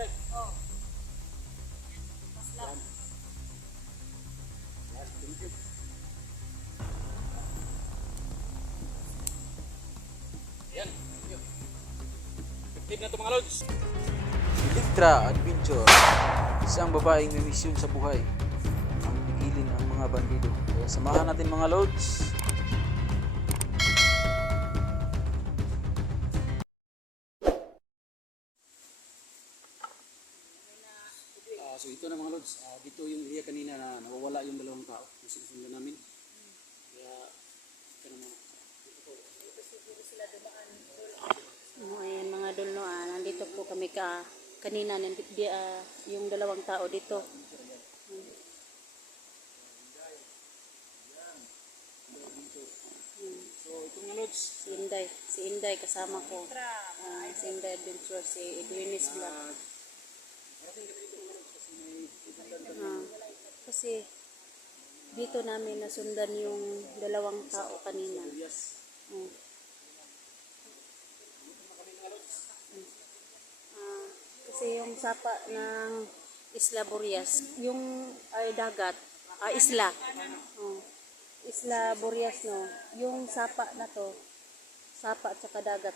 guys. Oh. Mas lang. Last, thank you. Yan, thank you. Effective na ito mga lods. Electra Adventure, isang babaeng may misyon sa buhay ang pigilin ang mga bandido. Kaya samahan natin mga lods. So ito na mga lods, dito yung area kanina na nawawala yung dalawang tao. Nasisundan namin. Kaya, ito naman. Ayan mga dol, no, nandito po kami kanina, yung dalawang tao dito. So ito mga lods. Si Inday kasama ko. Si Inday Adventure, si Edwinis Vlog. Kasi dito namin nasundan yung dalawang tao kanina. Kasi yung sapa ng Isla Burias, yung dagat, isla. Isla Burias, no, yung sapa na to, sapa at saka dagat,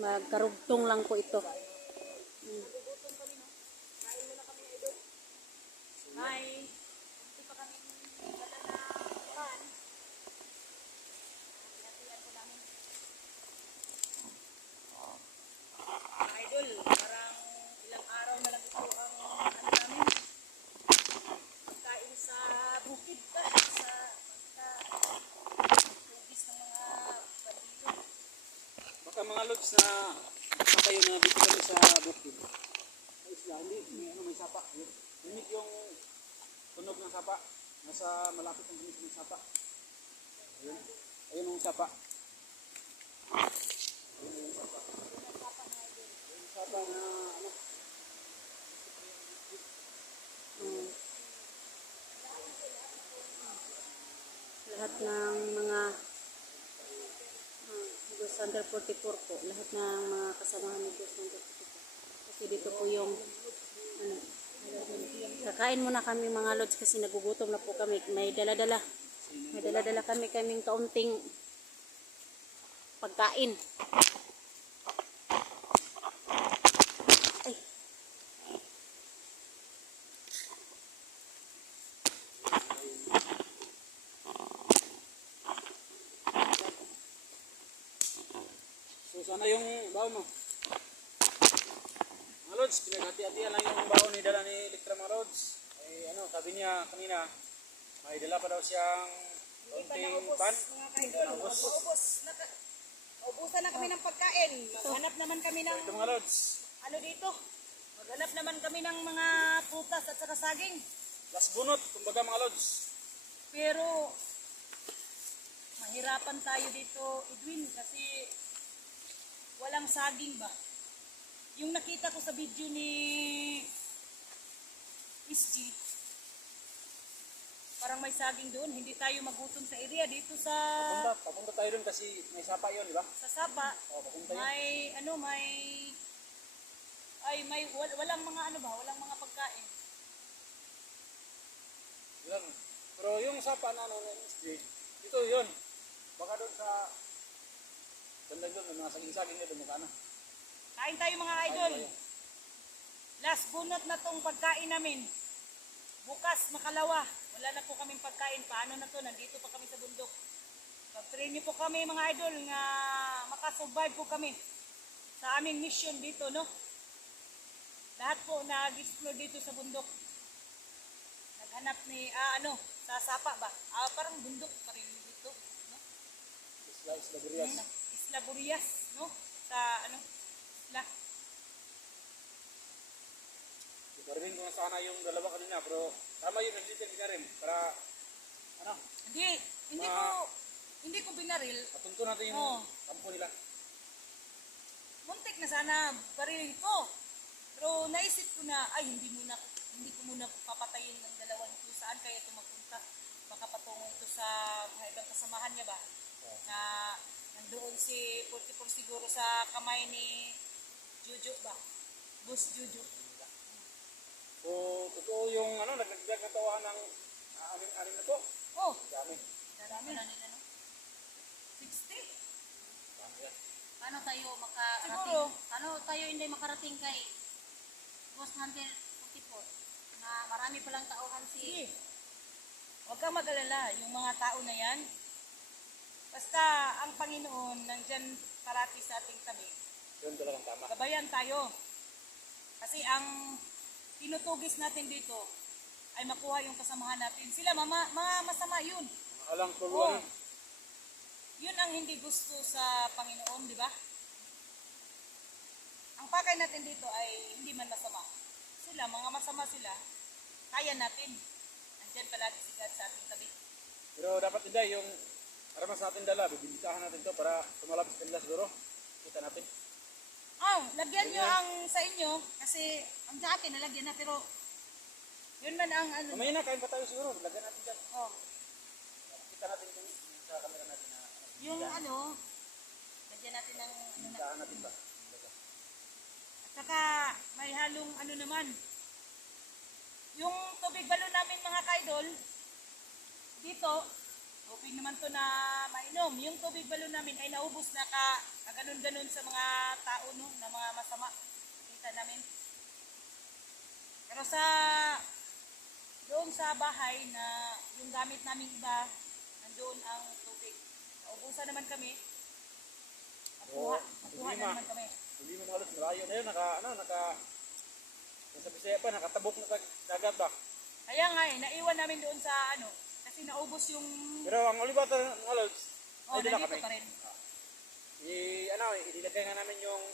magkarugtong lang po ito. Hi. Ito pa kami wala na pan. Hatian po namin. Idol, parang ilang araw na lang ito ang namin. Pagkain sa bukid ba? Sa hugis ng mga bandido. Baka mga lods na baka kayo na dito kami sa bukid. Sa isla, hindi, may sapa. Unik yung tunog ng sapa. Nasa malapit ang tunog ng sapa. Ayun. Ayun yung sapa. Ayun yung sapa. Yung sapa na ano. Lahat ng mga Ghost Hunter 44 po. Lahat ng mga kasamahan ni Ghost Hunter 44. Kasi dito po yung kakain muna kami mga lods kasi nagugutom na po kami. May dala-dala kaming kaunting pagkain. Ay. So sana yung baon mo. Mga lods, pinaghati-hatian lang yung baon ni dala ni Electra mga lods. Ay ano, sabi niya kanina, may dala pa daw siyang konting pan. Ubusan na kami ng pagkain. Maghanap naman kami ng Ito mga lods, ano dito. Maghanap naman kami ng mga putas at saka saging. last bunot, kumbaga mga lods. Pero mahirapan tayo dito, Edwin, kasi walang saging ba? Yung nakita ko sa video ni SG, parang may saging doon. Hindi tayo magutom sa area dito sa Papunta tayo dun kasi may sapa yun, di ba? sa Sapa. Papunta yun. Walang mga ano ba, walang mga pagkain. Yun. Pero yung sapa na ano, ito yun. Baka doon sa ganda doon, may mga saging-saging nito, mukha na. Kain tayo mga idol. Last bunot na tong pagkain namin. Bukas makalawa. Wala na po kaming pagkain. Paano na to? Nandito pa kami sa bundok. Pag-train niyo po kami mga idol nga makasurvive po kami sa aming mission dito, no? Lahat po nag-explore dito sa bundok. Naghanap ni, sa Sapa ba? Parang bundok pa rin dito, no? Isla Burias. Isla Burias, no? Sa, isla. Ibarinig ko na sana yung dalawa kanina, pero tama yun, nandito ka rin. Para, Hindi ko binaril. matunto natin yung kampo nila. Muntik na sana barilin ko. Pero naisip ko na, hindi ko muna papatayin ng dalawa nito. Saan kaya ito magpunta? Baka patungo ito sa ibang kasamahan niya ba? Na nandoon si 44 siguro sa kamay ni Juju ba? Boss Juju. So, totoo yung ano, nagdagdag na tawahan ng anim na to. Oh, Dami. dami na nila, no? 60? Dami yan. Paano tayo makarating? Siguro. Paano tayo hindi makarating kay Boss Hunter 44 na marami palang tauhan si Sige. Huwag kang mag-alala, yung mga tao na yan, basta ang Panginoon nandyan parati sa ating tabi. Yun talagang tama. Gabayan tayo. Kasi ang tinutugis natin dito ay makuha yung kasamahan natin. Sila, mga masama yun. Mga alang Oo. tuluan. Yun ang hindi gusto sa Panginoon, di ba? Ang pakay natin dito ay hindi man masama. Sila, mga masama sila, kaya natin. Andyan palagi si God sa ating tabi. Pero dapat hindi, yung aramas natin dala, bibilitahan natin to para tumalabas kanila siguro. Kita natin. Lagyan nyo ang sa inyo, kasi ang sa akin nalagyan na, pero yun man ang ano. Mamaya na, kain pa tayo siguro. Lagyan natin dyan. Oh, Kita natin yung sa camera natin na yung ano, lagyan natin ng ano na. bibilitahan natin ba. At saka may halong ano naman. Yung tubig balon namin mga kaidol, dito, open naman to na mainom. Yung tubig balon namin ay naubos na kaganon-ganon sa mga tao, no, na mga masama. Kita namin. Pero doon sa bahay na yung gamit namin iba, nandoon ang tubig. Naubusan naman kami. Makuha na problema. naman kami. Hindi mo halos malayo na yun. Nasa Bisaya pa, nakatabok na dagat ba. Kaya nga naiwan namin doon sa ano, kasi naubos yung, Pero ang ulibatan ng halos, ay dila nandito kami. pa rin. Ilagay nga namin yung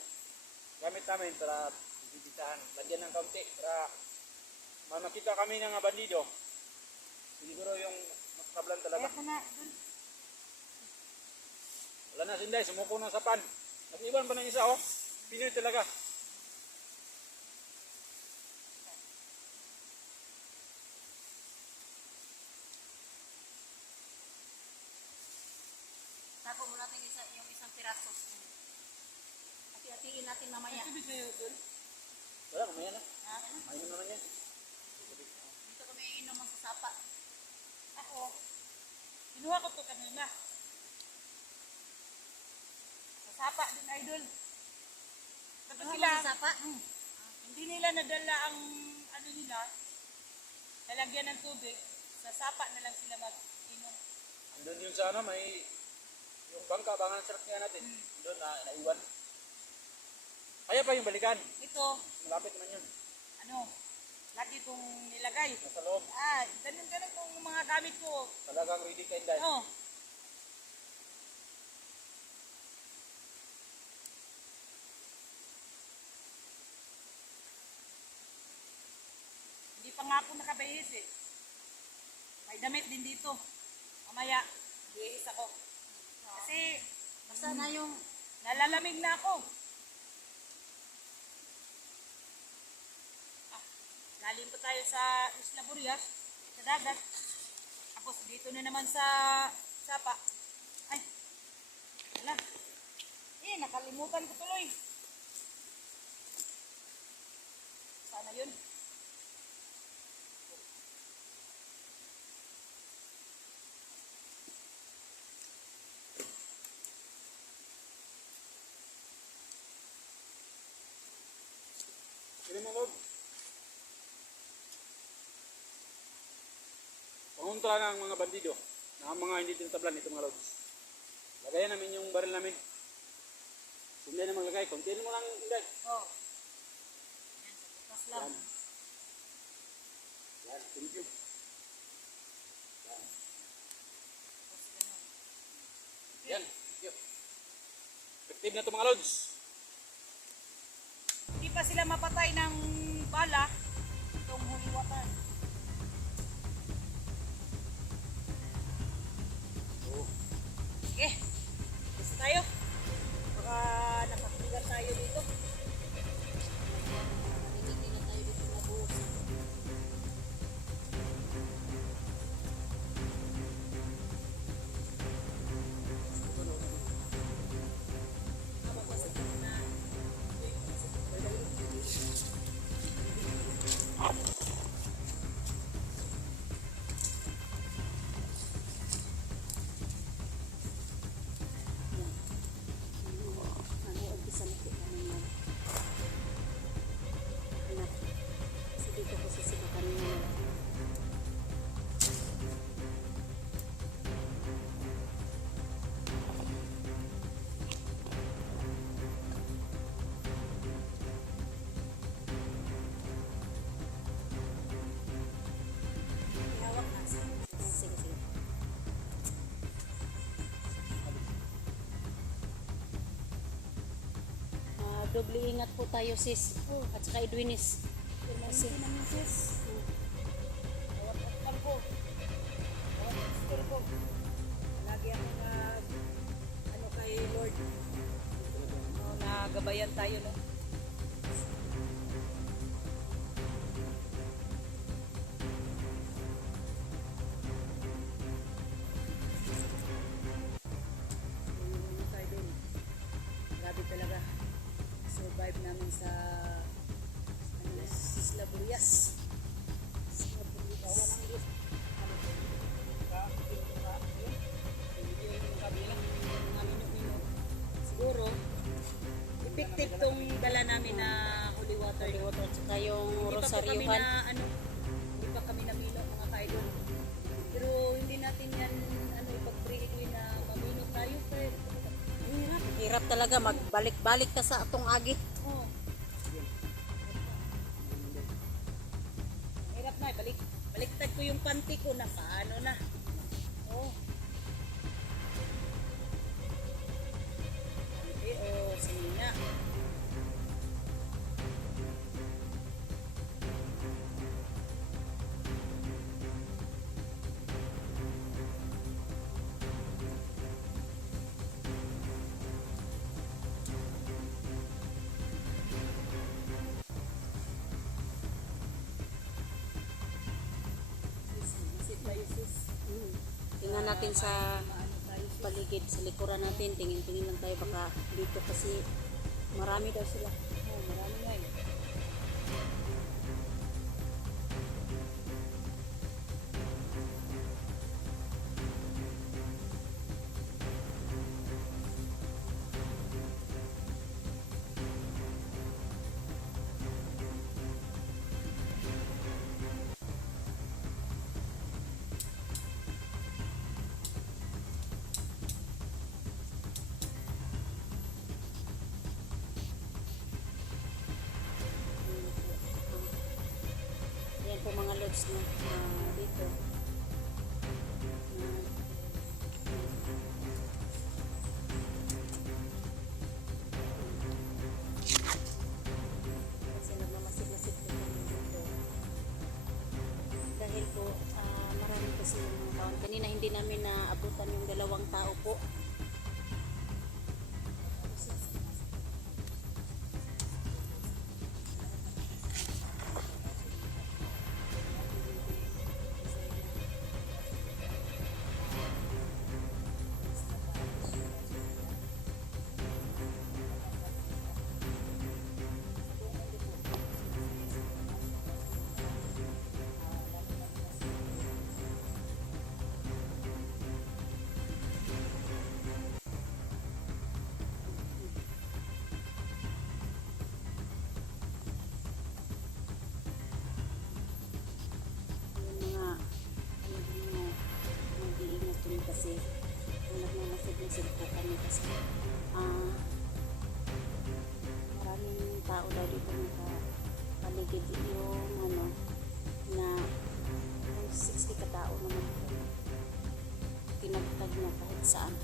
gamit namin para bibitahan. Lagyan ng kaunti para makita kami ng bandido. Siguro yung makablan talaga. Kaya ka na, doon. Wala na sinday, sumuko na sa pan. Nag-iwan pa ng isa, oh. Pinoy talaga. Tago mo natin yung isang piraso. Hati-hatiin natin mamaya. Tubig kayo doon. Wala, kumaya na. Ha? Mainom naman yan. Dito kami inom sa sapa. Ako, kinuha ko to kanina. Sa sapa din, idol. Tapos Ano sila, sa sapa? hindi nila nadala ang ano nila, lalagyan ng tubig, sa sapa na lang sila mag-inom. Andun yung sa ano, may yung bangka, bangan sarap nga natin. Doon na naiwan. Kaya pa yung balikan. Ito, Malapit naman yun. ano, lagi kong nilagay. Nasa loob. Ganun kong mga gamit ko. Talagang ready ka inday. Ano, hindi pa nga po nakabihis eh. May damit din dito. Mamaya, bihis ako. Kasi, Basta na yung nalalamig na ako. Lalim pa tayo sa Isla Burias, sa dagat. Tapos dito na naman sa sapa. Ay, wala. Nakalimutan ko tuloy. Sana yun. Sino mo, Lord? Pangunta ng mga bandido na mga hindi tinatablan ito mga Lord. Lagayan namin yung baril namin. Hindi na maglagay. Kontiin mo lang, Inday. Oh, tas lang. Yan. Yan, thank you. Yan. Yan, thank you. Effective na ito mga Lods. hindi pa sila mapatay ng bala. Itong huliwatan. Okay. Gusto tayo. Baka nakakiligar tayo dito. Hindi na tayo dito nabuhos. doble ingat po tayo sis. At saka Edwinis. Kasi namin sis. Bawat akal ko. Bawat pastor ko. Lagi ako ano kay Lord. No, nagabayan tayo no. Yung tayo din. Grabe talaga. Survive namin sa Isla Burias. Isla Burias. Siguro, effective tong dala namin na holy water. Holy water at saka yung Hindi pa po kami rosaryuhan. na, hindi pa kami namino mga kaidol. Pero hindi natin yan, ipag-pray na mamino tayo. Pero, hirap. Hirap talaga magbalik-balik ka sa atong agi. Oh. Hirap na, baliktad ko yung panty ko na paano na. Oh. Panty o sinina. Masid tayo sis. Tingnan natin sa paligid, sa likuran natin. Tingin-tingin lang tayo baka dito kasi marami daw sila. Oh, marami nga eh. Yan po mga lods na dito. Kasi nagmamasid-masid po kami dito. Dahil po marami kasi yung mga taon. Kanina hindi namin naabutan yung 2 tao po. Yung mga mag-iingat kami kasi nagmamasid-masid po kami kasi maraming tao daw dito paligid yung na yung 60 katao naman po tinagtag na kahit saan.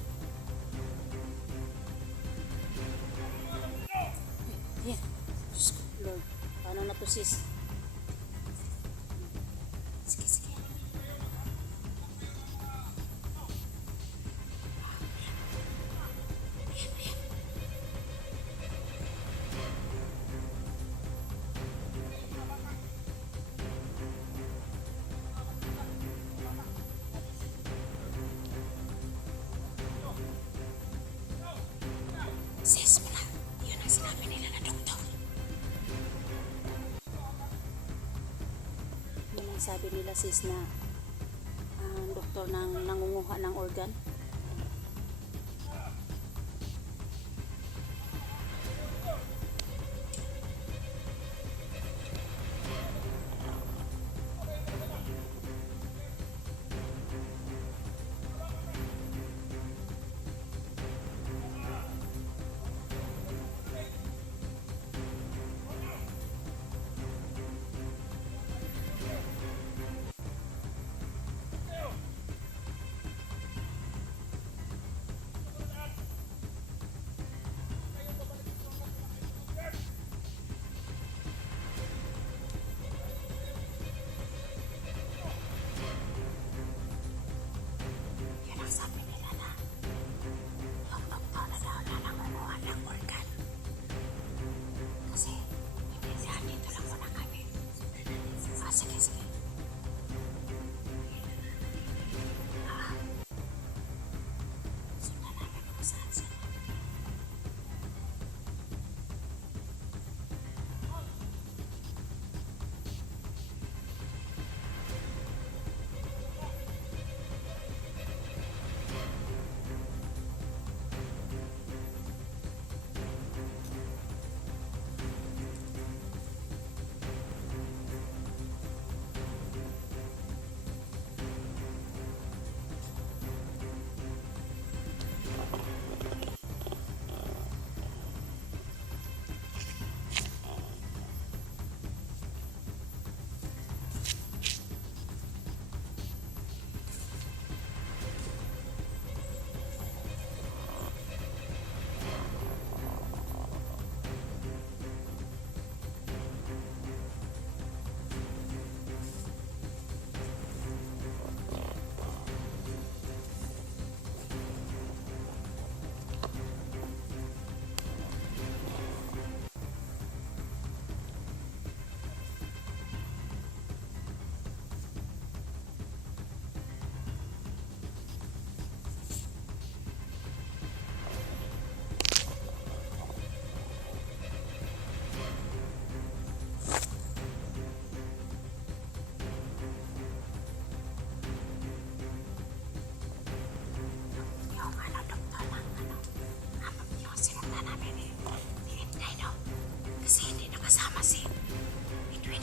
Ayan, Diyos ko, Lord, paano na to sis? Sige, sige. Sis, wala. Yun ang sinabi nila na doktor. Yun ang sabi nila sis na doktor ng nangunguha ng organ.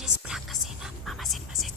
This black kasi na mamasid-masid